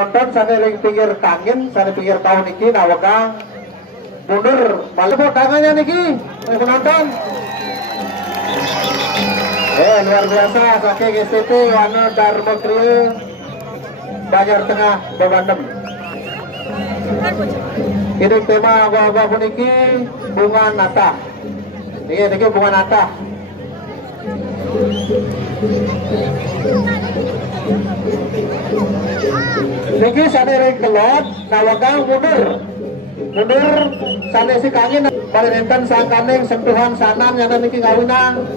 Nonton sana ring pinggir kangin, sana pinggir tahun niki nawagang mundur balik po tangannya niki penonton. Luar biasa saking STP Wana Dharma Kriya Banjar Tengah Babandem. Ini tema agak-agak puniki bunga nata. Niki bunga nata. Niki sana ring kelot nawagang mundur sana si kangin balik enten sangkaneng sentuhan sanam yang niki ngawinang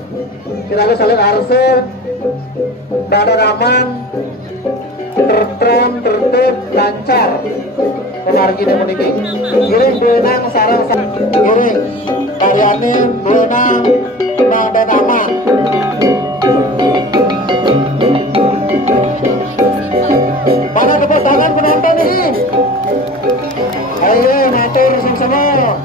kita saling arse badan aman tertib lancar kemargi demo niki giring benang sarang giring karyane benang badan aman. Mana tepuk tangan penonton ini? Ayo matur sama-sama.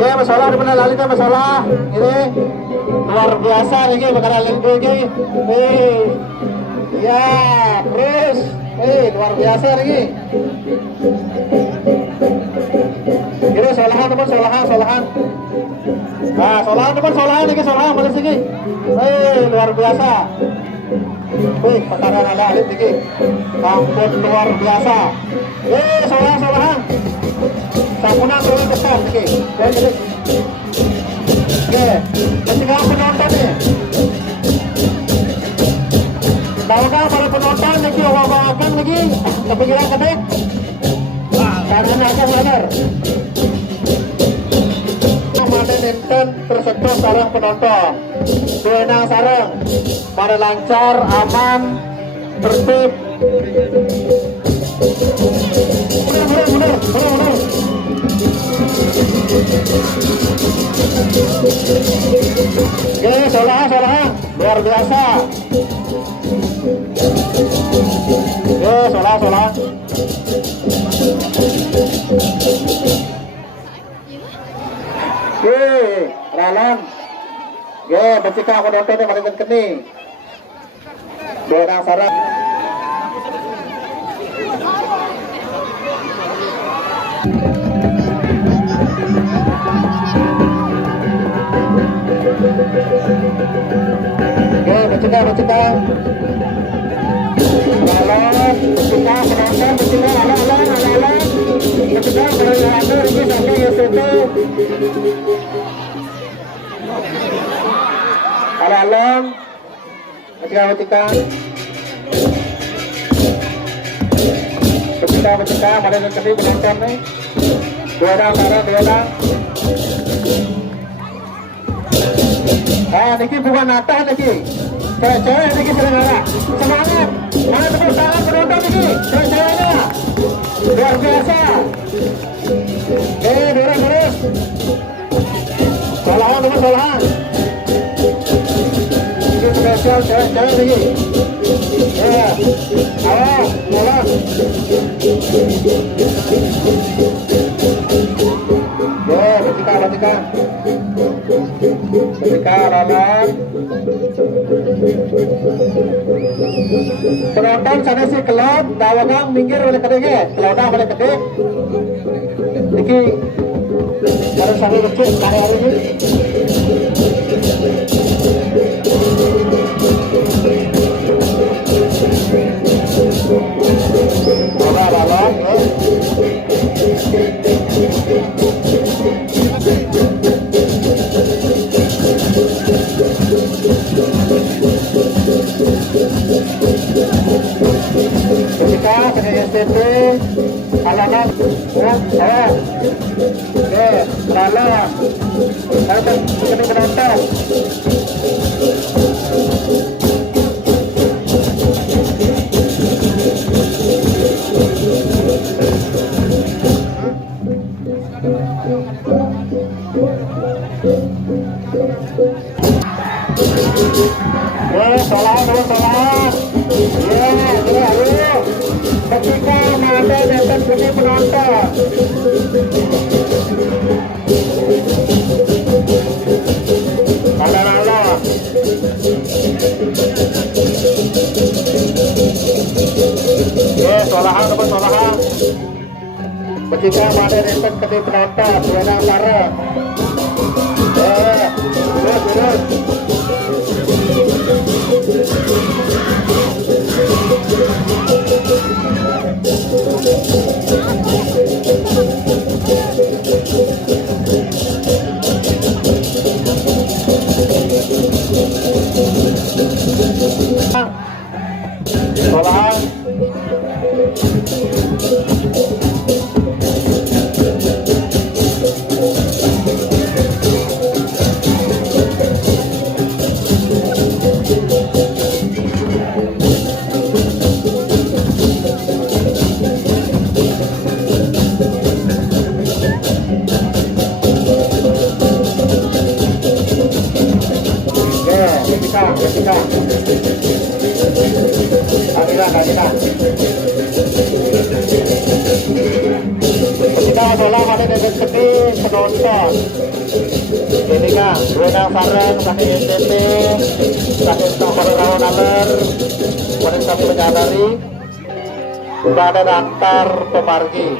Ya masalah di mana lali masalah ini luar biasa lagi bakalan lagi. Ya terus luar biasa lagi. Ini solahan teman solahan. Nah solahan teman solahan lagi solahan balik lagi. Luar biasa. Pekaran ada alit lagi. Kampung luar biasa. Solahan. Sampunan turun besar lagi. Ketika penonton nih. Tahukah para penonton lagi awal-awalkan lagi kepikiran kedek karena akan benar mana nenten tersentuh sarang penonton benang sarang pada lancar, aman, tertib benar oke, solahan luar biasa. Solah. Lalan. Becika aku nonton yang paling keni. Benang sarang. Becika. Lalan, becika penonton, becika lalan. Becika penonton ini sampai STP. Lalan, becika. Becika pada kali penonton nih. Dua. Niki bukan nata niki. Cewek niki selenggara. Semangat. Mana tepuk tangan penonton niki. Cewek-ceweknya. Luar biasa. Terus. Solahan teman solahan. Ini spesial cewek-cewek niki. Ayo, solahan. Becika lalan. Penonton sana si kelot, dawangang minggir oleh kedege, kelotang oleh kedek. Niki harus sambil becik karya ini. Lalan. Becika kena STP alanan lalan kena penonton. Solahan. Ketika ada datang putih penonton Ada lala. Solahan teman solahan. Ketika pada renten ke penonton, Wenang Sareng. Terus. Solahan. Ketika bola ada dengan sedih penonton. Ini kan Wenang Sareng kami NTT kami Tokor Rawan Aler pada kami menyadari pada antar pemargi.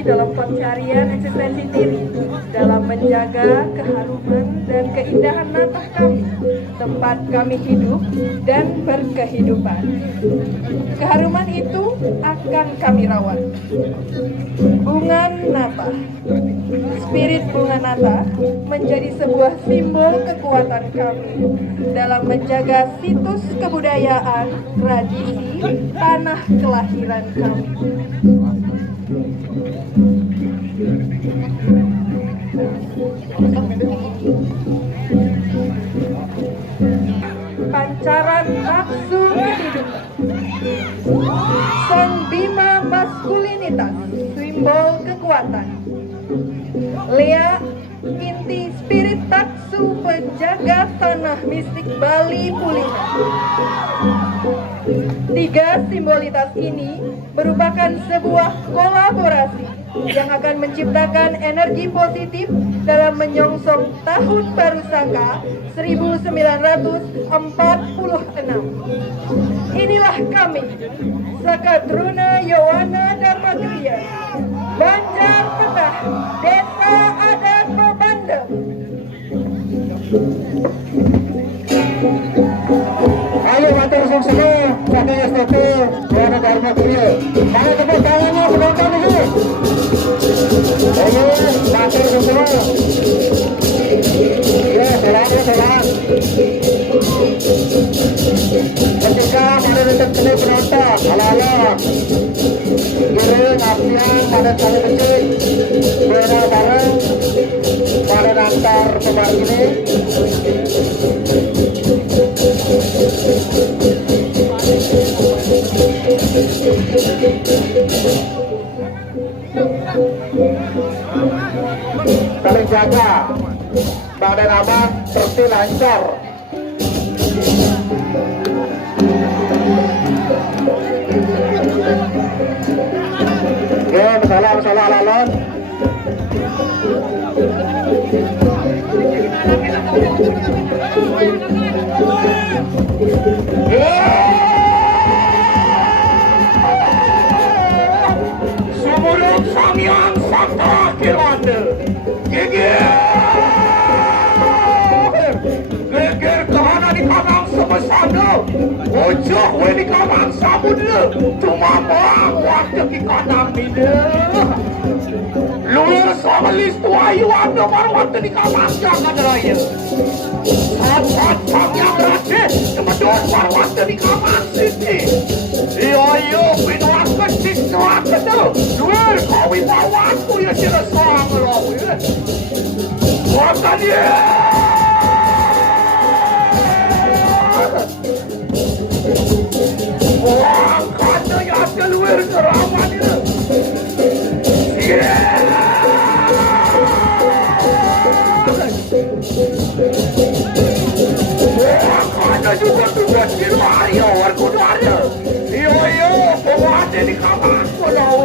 Dalam pencarian eksistensi diri, dalam menjaga keharuman dan keindahan natah kami, tempat kami hidup dan berkehidupan. Keharuman itu akan kami rawat. Bunga natah, spirit bunga natah menjadi sebuah simbol kekuatan kami dalam menjaga situs kebudayaan, tradisi, tanah kelahiran kami. Pancaran nafsu kehidupan, sang bima maskulinitas, simbol kekuatan. Lea, inti spirit taksu penjaga tanah mistik Bali Pulina. Tiga simbolitas ini merupakan sebuah kolaborasi yang akan menciptakan energi positif dalam menyongsong tahun baru Saka 1946. Inilah kami, Sakadruna Yowana Dharma Kriya, Banjar Petah, Desa Adat Bebandem. Ayo matur suwun sedaya kami STT Yowana Dharma Kriya. Mana tepuk tangannya penonton ini. Ayo matur suwun. Ya, selamat. Ketika pada detik ini penonton, ala-ala giring apian pada kali kecil Wenang Sareng pada antar pemar ini. Saling jaga badan aman, tertib lancar. Oke, masalah lalon. yang terakhir anda. Geger kahana di kanan sebesarnya. Ojok we di kanan sabunnya. Cuma bang waktu di kanan ini. Luar sama list wayu anda baru waktu di kanan jangan raya. Saat yang rajin kemudian baru waktu di kanan sini. Iyo pinuan kecil suaka tu. Luar kau wibawanku ya tidak sama loh. Makan dia. Wah, kata yang keluar keramat dia. Wah, kata juga tugas Silwario warkudarnya. Iyo, penguasa di kamarku loh.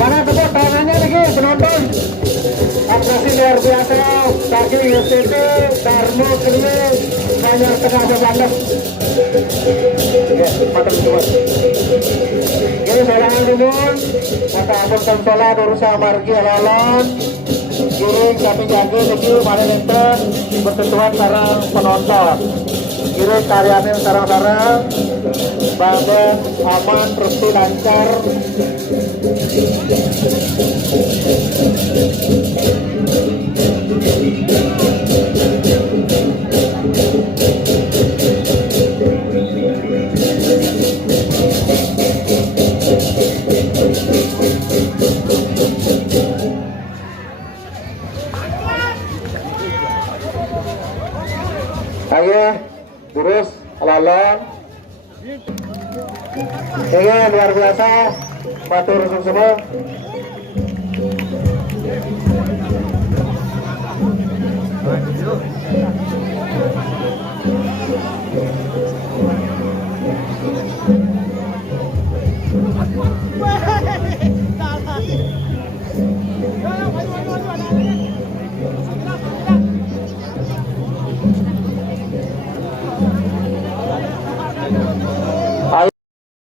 Mana tepuk tangannya lagi penonton. Apresiasi luar biasa bagi UCT Darmo Kini Banyak Tengah Bandung. Matur nuwun. Ini sarangan nuwun kata ampun konsola urusan margi alalon. Giring kami jaga lagi mana nenten bertentuan sarang penonton. Giring karyanya sarang-sarang bangun aman bersih lancar. Ayo, terus lalang. Ini luar biasa, matur semua.